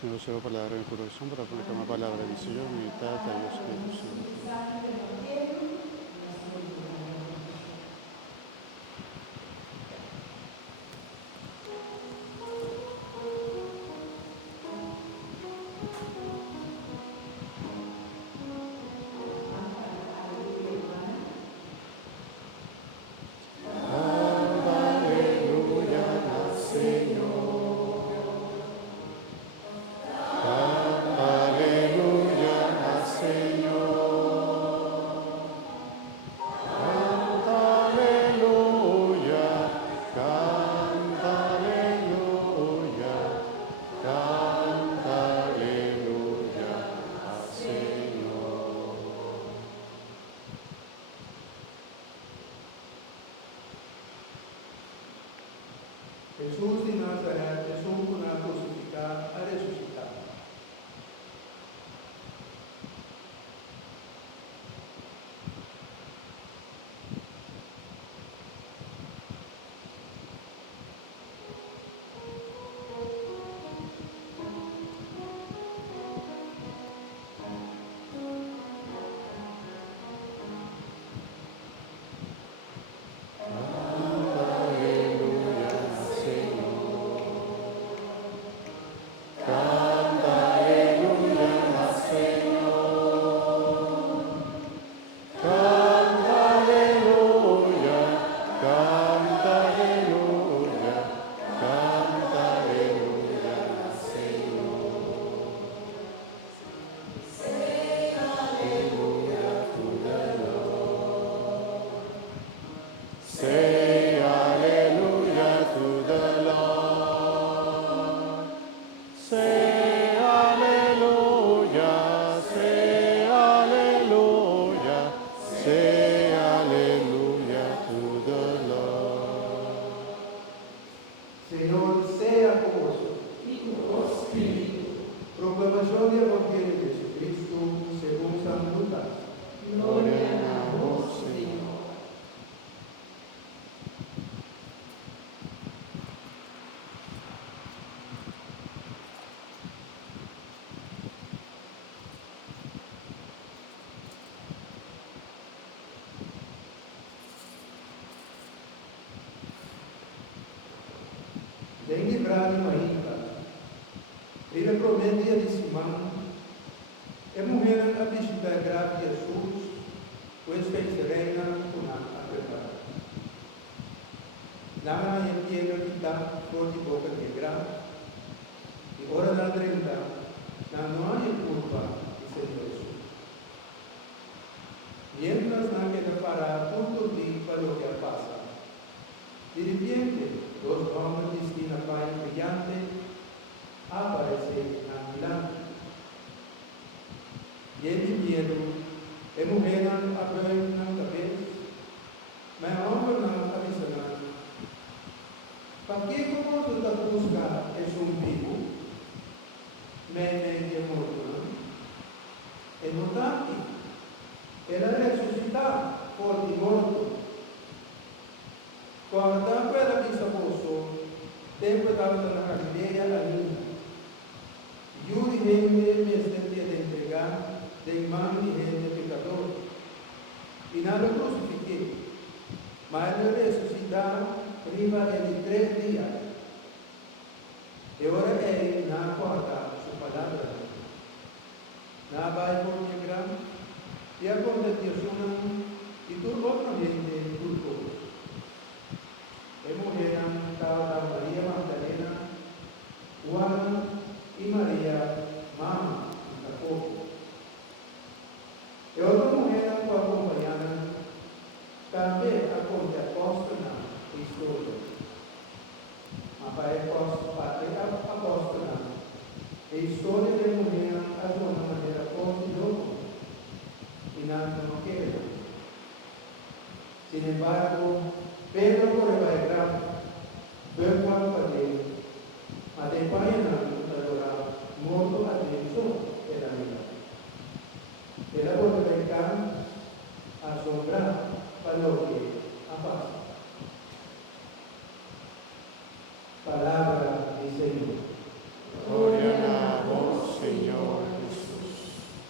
Señor, sea palabra en mi corazón para poner una palabra de visión, meditar, a Dios Espíritu Santo. Aleluya, Señor. Aleluya, Señor. Aleluya, canta aleluya, canta aleluya, Señor. Jesús de Nazaret, Jesús con la crucificada, ha resucitado. Aleluya, Señor. Canta aleluya, Señor. Canta aleluya, canta aleluya, canta aleluya, Señor. Aleluya, tu Lord. Say hallelujah to the Lord. Say hallelujah, say hallelujah, say hallelujah to the Lord. Señor, sea con vosotros. Proclamación del Evangelio de Jesucristo según San Lucas. Gloria a vos, Señor. Dengue brani maíta. Vive promedia de Simão. É mulher a visitar grave Jesus, pois fez serena com a preparar. Nama e piega que dá flor de boca de grave. E hora da 30, não há culpa de ser Jesus. Mientras não queda parar todo dia para o que passa. De repente, dois homens de pai brilhante aparecem na milagre. E ele medo, e morrer na abriu na cabeça, mas a homem não avisou. Para que como tu está buscando é vivo, é morto, é importante. Ela ressuscitar por de morto. Quando ela disse a moço, tempo estava na Galileia ainda. E o dinheiro me estende de entregar de mão de gente pecador. E nada crucifiquei. Mas ele ressuscitar prima de 3 dias. E ora é na quarta sua palavra. Na vai por negra. E aconteceu e tudo outra gente tudo. E morreram estava Maria Magdalena, Juana e Maria, mãe de Jacobo. E outra mulher que acompanhava também apóstola na história. Mas para apóstola, a história de mulher a uma maneira apóstola e não quer. Sin embargo, Pedro por el gran, ver cuál padre, a de página, morto a dentro de la vida. Era por el gran, asombrar para lo que ha pasado. Para